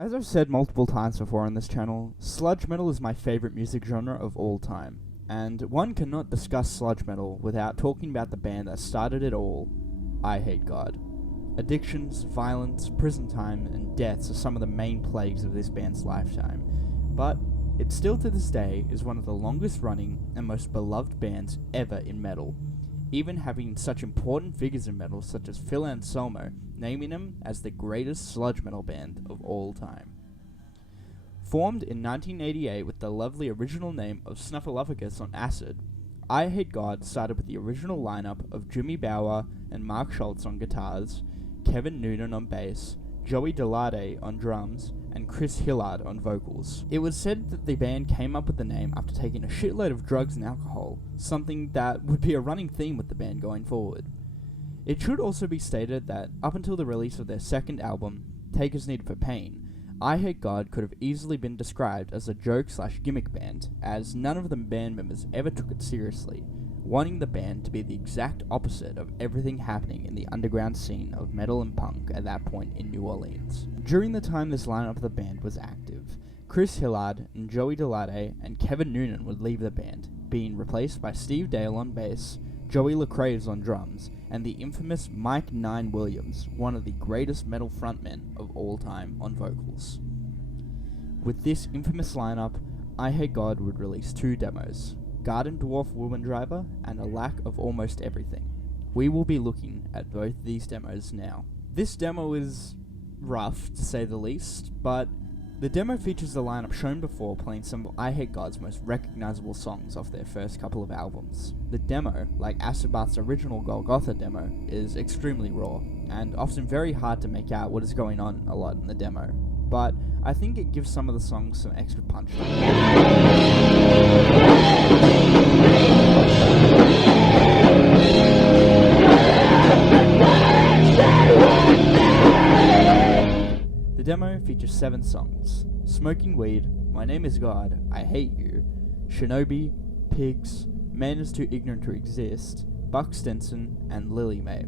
As I've said multiple times before on this channel, sludge metal is my favourite music genre of all time, and one cannot discuss sludge metal without talking about the band that started it all, Eyehategod. Addictions, violence, prison time, and deaths are some of the main plagues of this band's lifetime, but it still to this day is one of the longest running and most beloved bands ever in metal, even having such important figures in metal such as Phil Anselmo naming them as the greatest sludge metal band of all time. Formed in 1988 with the lovely original name of Snuffleupagus on acid, Eyehategod started with the original lineup of Jimmy Bower and Mark Schultz on guitars, Kevin Noonan on bass, Joey Delade on drums, and Chris Hillard on vocals. It was said that the band came up with the name after taking a shitload of drugs and alcohol, something that would be a running theme with the band going forward. It should also be stated that up until the release of their second album, Takers Need for Pain, Eyehategod could have easily been described as a joke/gimmick band, as none of the band members ever took it seriously, wanting the band to be the exact opposite of everything happening in the underground scene of metal and punk at that point in New Orleans. During the time this lineup of the band was active, Chris Hillard and Joey Delade and Kevin Noonan would leave the band, being replaced by Steve Dale on bass, Joey LaCraves on drums, and the infamous Mike Nine Williams, one of the greatest metal frontmen of all time, on vocals. With this infamous lineup, Eyehategod would release two demos, Garden Dwarf Woman Driver and A Lack of Almost Everything. We will be looking at both these demos now. This demo is rough, to say the least, but the demo features the lineup shown before playing some of Eyehategod's most recognizable songs off their first couple of albums. The demo, like Acid Bath's original Golgotha demo, is extremely raw, and often very hard to make out what is going on a lot in the demo, but I think it gives some of the songs some extra punch. The demo features 7 songs: Smoking Weed, My Name is God, I Hate You, Shinobi, Pigs, Man is Too Ignorant to Exist, Buck Stenson, and Lily Mae.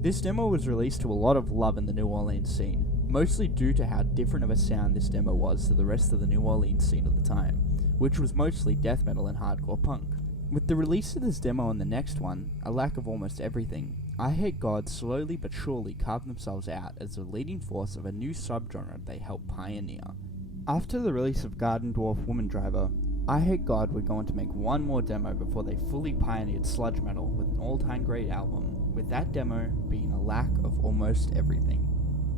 This demo was released to a lot of love in the New Orleans scene, mostly due to how different of a sound this demo was to the rest of the New Orleans scene at the time, which was mostly death metal and hardcore punk. With the release of this demo and the next one, A Lack of Almost Everything, Eyehategod slowly but surely carved themselves out as the leading force of a new subgenre they helped pioneer. After the release of Garden Dwarf Woman Driver, Eyehategod would go on to make one more demo before they fully pioneered sludge metal with an all-time great album, with that demo being A Lack of Almost Everything.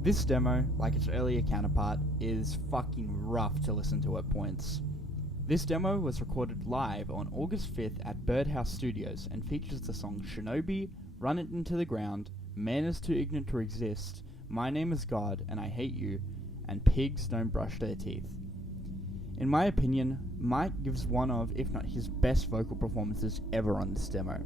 This demo, like its earlier counterpart, is fucking rough to listen to at points. This demo was recorded live on August 5th at Birdhouse Studios and features the songs Shinobi, Run It Into the Ground, Man is Too Ignorant to Exist, My Name is God and I Hate You, and Pigs Don't Brush Their Teeth. In my opinion, Mike gives one of, if not his best vocal performances ever on this demo.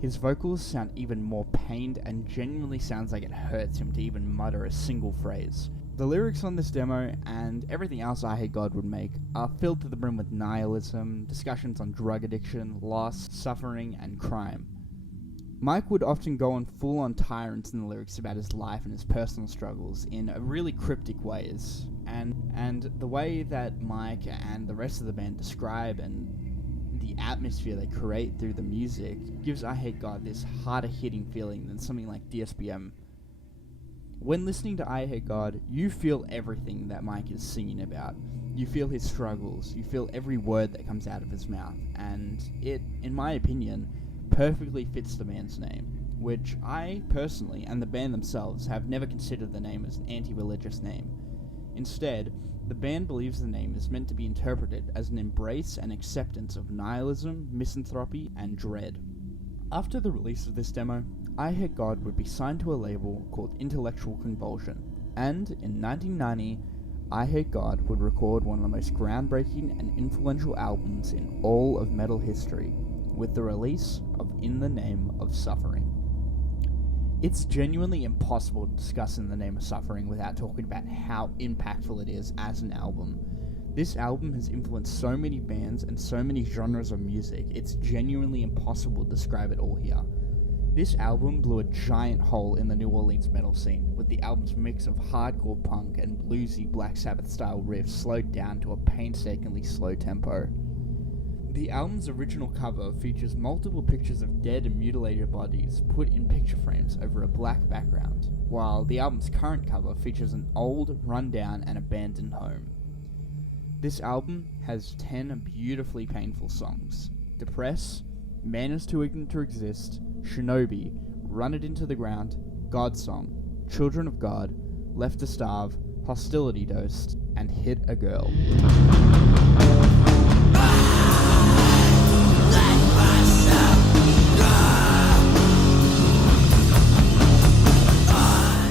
His vocals sound even more pained and genuinely sounds like it hurts him to even mutter a single phrase. The lyrics on this demo, and everything else Eyehategod would make, are filled to the brim with nihilism, discussions on drug addiction, loss, suffering, and crime. Mike would often go on full-on tyrants in the lyrics about his life and his personal struggles in really cryptic ways, and the way that Mike and the rest of the band describe and the atmosphere they create through the music gives Eyehategod this harder-hitting feeling than something like DSBM. When listening to Eyehategod, you feel everything that Mike is singing about. You feel his struggles, you feel every word that comes out of his mouth, and it, in my opinion, perfectly fits the band's name, which I, personally, and the band themselves, have never considered the name as an anti-religious name. Instead, the band believes the name is meant to be interpreted as an embrace and acceptance of nihilism, misanthropy, and dread. After the release of this demo, Eyehategod would be signed to a label called Intellectual Convulsion, and in 1990, Eyehategod would record one of the most groundbreaking and influential albums in all of metal history, with the release of In the Name of Suffering. It's genuinely impossible to discuss In the Name of Suffering without talking about how impactful it is as an album. This album has influenced so many bands and so many genres of music, it's genuinely impossible to describe it all here. This album blew a giant hole in the New Orleans metal scene, with the album's mix of hardcore punk and bluesy Black Sabbath-style riffs slowed down to a painstakingly slow tempo. The album's original cover features multiple pictures of dead and mutilated bodies put in picture frames over a black background, while the album's current cover features an old, run-down and abandoned home. This album has 10 beautifully painful songs: Depress, Man is Too Ignorant to Exist, Shinobi, Run It Into the Ground, God Song, Children of God, Left to Starve, Hostility Dosed, and Hit a Girl.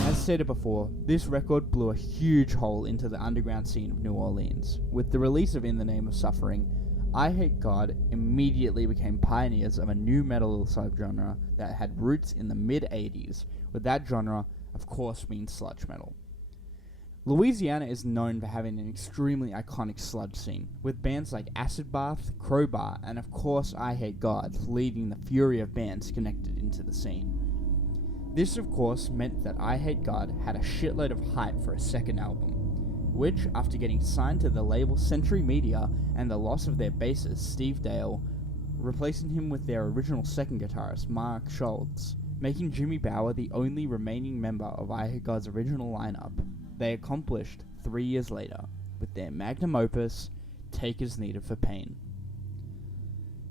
As stated before, this record blew a huge hole into the underground scene of New Orleans. With the release of In the Name of Suffering, Eyehategod immediately became pioneers of a new metal subgenre that had roots in the mid-80s, with that genre, of course, being sludge metal. Louisiana is known for having an extremely iconic sludge scene, with bands like Acid Bath, Crowbar, and of course Eyehategod leading the fury of bands connected into the scene. This, of course, meant that Eyehategod had a shitload of hype for a second album, which, after getting signed to the label Century Media and the loss of their bassist Steve Dale, replacing him with their original second guitarist Mark Schultz, making Jimmy Bower the only remaining member of Eyehategod's original lineup, they accomplished 3 years later with their magnum opus, Take As Needed for Pain.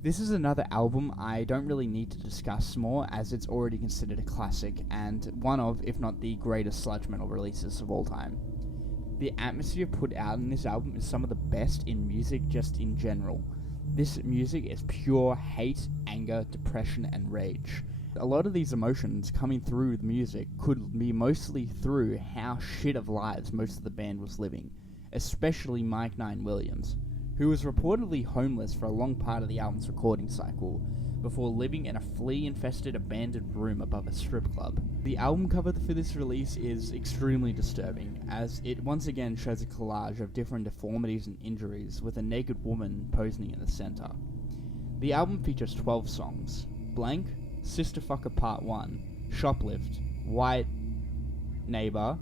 This is another album I don't really need to discuss more, as it's already considered a classic and one of, if not the greatest sludge metal releases of all time. The atmosphere put out in this album is some of the best in music just in general. This music is pure hate, anger, depression, and rage. A lot of these emotions coming through the music could be mostly through how shit of lives most of the band was living, especially Mike Nine Williams, who was reportedly homeless for a long part of the album's recording cycle, before living in a flea-infested abandoned room above a strip club. The album cover for this release is extremely disturbing, as it once again shows a collage of different deformities and injuries, with a naked woman posing in the center. The album features 12 songs: Blank, Sister Fucker Part 1, Shoplift, White, Neighbor,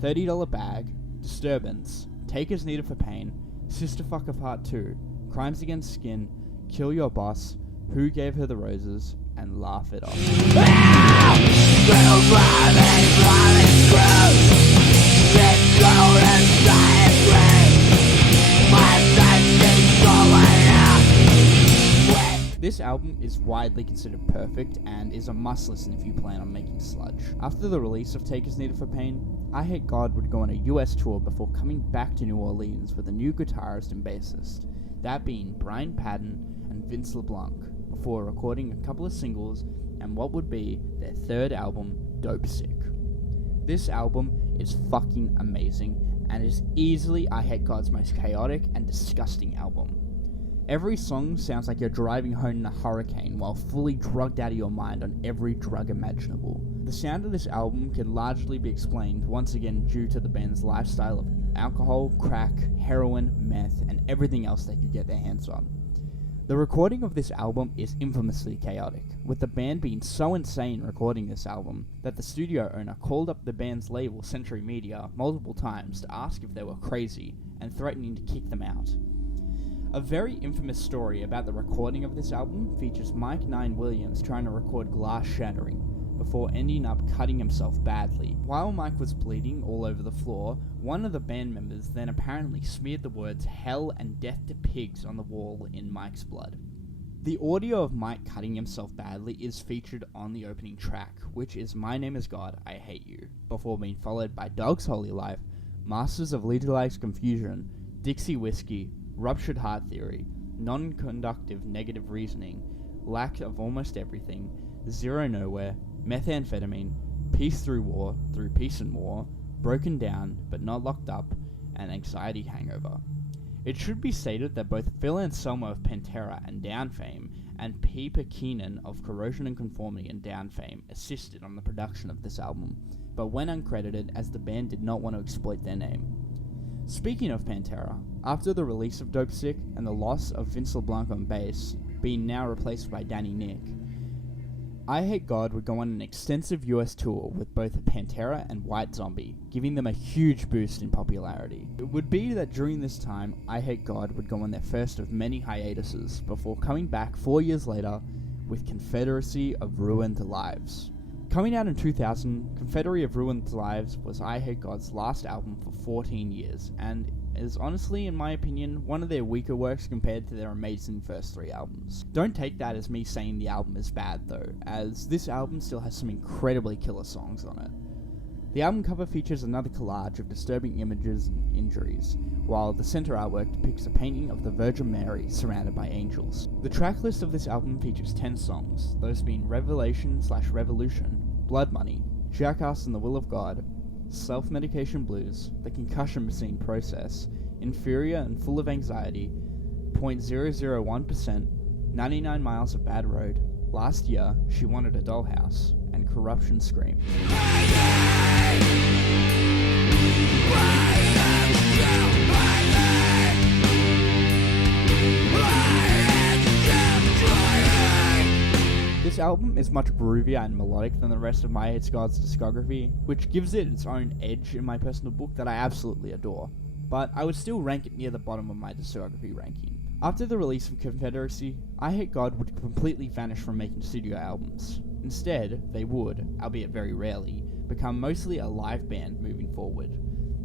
$30 Bag, Disturbance, Take As Needed for Pain, Sister Fucker Part 2, Crimes Against Skin, Kill Your Boss, Who Gave Her the Roses, and Laugh It Off. This album is widely considered perfect and is a must listen if you plan on making sludge. After the release of Take As Needed for Pain, Eyehategod would go on a US tour before coming back to New Orleans with a new guitarist and bassist, that being Brian Padden and Vince LeBlanc, before recording a couple of singles and what would be their third album, Dopesick. This album is fucking amazing and is easily Eyehategod's most chaotic and disgusting album. Every song sounds like you're driving home in a hurricane while fully drugged out of your mind on every drug imaginable. The sound of this album can largely be explained once again due to the band's lifestyle of alcohol, crack, heroin, meth, and everything else they could get their hands on. The recording of this album is infamously chaotic, with the band being so insane recording this album that the studio owner called up the band's label Century Media multiple times to ask if they were crazy and threatening to kick them out. A very infamous story about the recording of this album features Mike Nine Williams trying to record Glass Shattering before ending up cutting himself badly. While Mike was bleeding all over the floor, one of the band members then apparently smeared the words "Hell and Death to Pigs" on the wall in Mike's blood. The audio of Mike cutting himself badly is featured on the opening track, which is My Name Is God, I Hate You, before being followed by Dog's Holy Life, Masters of Legalized Confusion, Dixie Whiskey, Ruptured Heart Theory, Non-Conductive Negative Reasoning, Lack of Almost Everything, Zero Nowhere, Methamphetamine, Peace Through War, Through Peace and War, Broken Down But Not Locked Up, and Anxiety Hangover. It should be stated that both Phil Anselmo of Pantera and Down fame and Peter Keenan of Corrosion and Conformity and Down fame assisted on the production of this album, but went uncredited as the band did not want to exploit their name. Speaking of Pantera, after the release of Dopesick and the loss of Vince LeBlanc on bass, being now replaced by Danny Nick, Eyehategod would go on an extensive US tour with both Pantera and White Zombie, giving them a huge boost in popularity. It would be that during this time, Eyehategod would go on their first of many hiatuses, before coming back 4 years later with Confederacy of Ruined Lives. Coming out in 2000, Confederacy of Ruined Lives was Eyehategod's last album for 14 years, and is honestly, in my opinion, one of their weaker works compared to their amazing first 3 albums. Don't take that as me saying the album is bad though, as this album still has some incredibly killer songs on it. The album cover features another collage of disturbing images and injuries, while the center artwork depicts a painting of the Virgin Mary surrounded by angels. The track list of this album features 10 songs, those being Revelation/Revolution, Blood Money, Jackass and the Will of God, Self-Medication Blues, The Concussion Machine Process, Inferior and Full of Anxiety, 0.001%, 99 Miles of Bad Road, Last Year, She Wanted a Dollhouse, and Corruption Scream. This album is much groovier and melodic than the rest of Eyehategod's discography, which gives it its own edge in my personal book that I absolutely adore, but I would still rank it near the bottom of my discography ranking. After the release of Confederacy, Eyehategod would completely vanish from making studio albums. Instead, they would, albeit very rarely, become mostly a live band moving forward.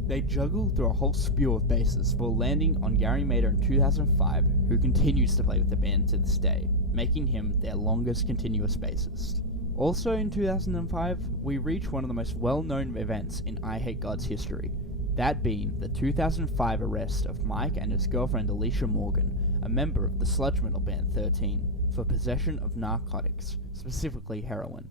They juggled through a whole spew of bassists before landing on Gary Mader in 2005, who continues to play with the band to this day, making him their longest continuous bassist. Also in 2005, we reach one of the most well-known events in Eyehategod's history, that being the 2005 arrest of Mike and his girlfriend Alicia Morgan, a member of the sludge metal band 13, for possession of narcotics, specifically heroin,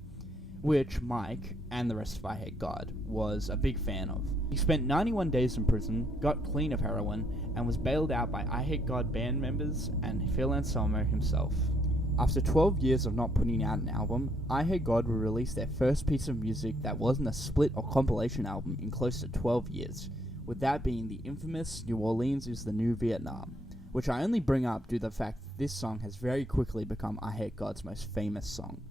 which Mike, and the rest of Eyehategod, was a big fan of. He spent 91 days in prison, got clean of heroin, and was bailed out by Eyehategod band members and Phil Anselmo himself. After 12 years of not putting out an album, Eyehategod would release their first piece of music that wasn't a split or compilation album in close to 12 years, with that being the infamous New Orleans is the New Vietnam, which I only bring up due to the fact that this song has very quickly become Eyehategod's most famous song.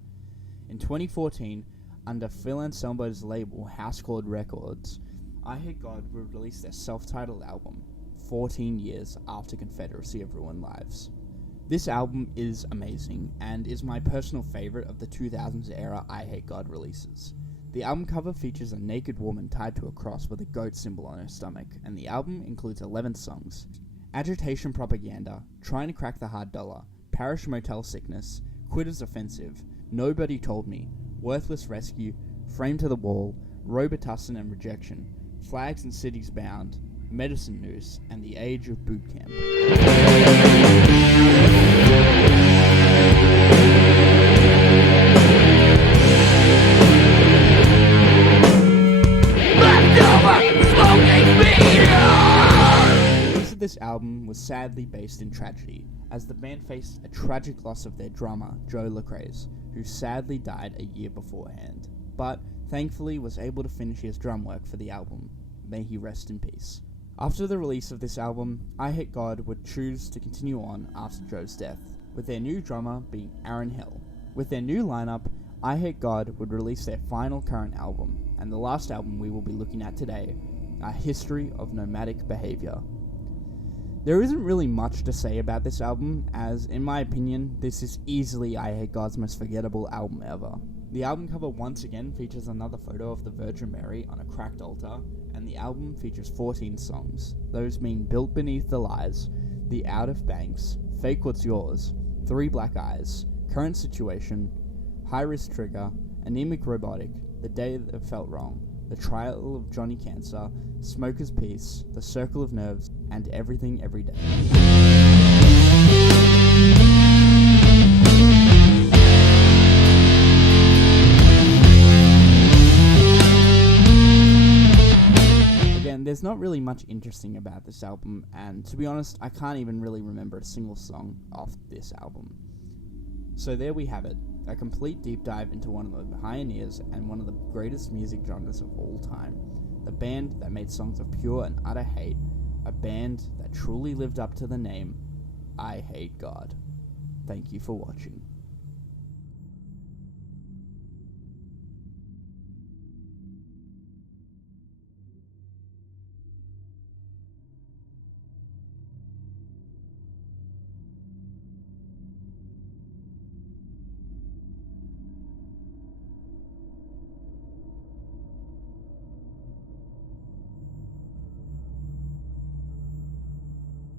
In 2014, under Phil Anselmo's label House Chord Records, Eyehategod would release their self-titled album, 14 years after Confederacy of Ruined Lives. This album is amazing, and is my personal favourite of the 2000s era Eyehategod releases. The album cover features a naked woman tied to a cross with a goat symbol on her stomach, and the album includes 11 songs. Agitation Propaganda, Trying to Crack the Hard Dollar, Parish Motel Sickness, Quitter's Offensive, Nobody Told Me, Worthless Rescue, Framed to the Wall, Robitussin and Rejection, Flags and Cities Bound, Medicine Noose, and The Age of Boot Camp. This album was sadly based in tragedy, as the band faced a tragic loss of their drummer, Joe Lecraze, who sadly died a year beforehand, but thankfully was able to finish his drum work for the album. May he rest in peace. After the release of this album, Eyehategod would choose to continue on after Joe's death, with their new drummer being Aaron Hill. With their new lineup, Eyehategod would release their final current album, and the last album we will be looking at today, A History of Nomadic Behavior. There isn't really much to say about this album, as, in my opinion, this is easily Eyehategod's most forgettable album ever. The album cover once again features another photo of the Virgin Mary on a cracked altar, and the album features 14 songs, those being Built Beneath the Lies, The Out of Banks, Fake What's Yours, Three Black Eyes, Current Situation, High Risk Trigger, Anemic Robotic, The Day That Felt Wrong, The Trial of Johnny Cancer, Smoker's Peace, The Circle of Nerves, and Everything Every Day. Again, there's not really much interesting about this album, and to be honest, I can't even really remember a single song off this album. So there we have it, a complete deep dive into one of the pioneers and one of the greatest music genres of all time. The band that made songs of pure and utter hate, a band that truly lived up to the name, Eyehategod. Thank you for watching.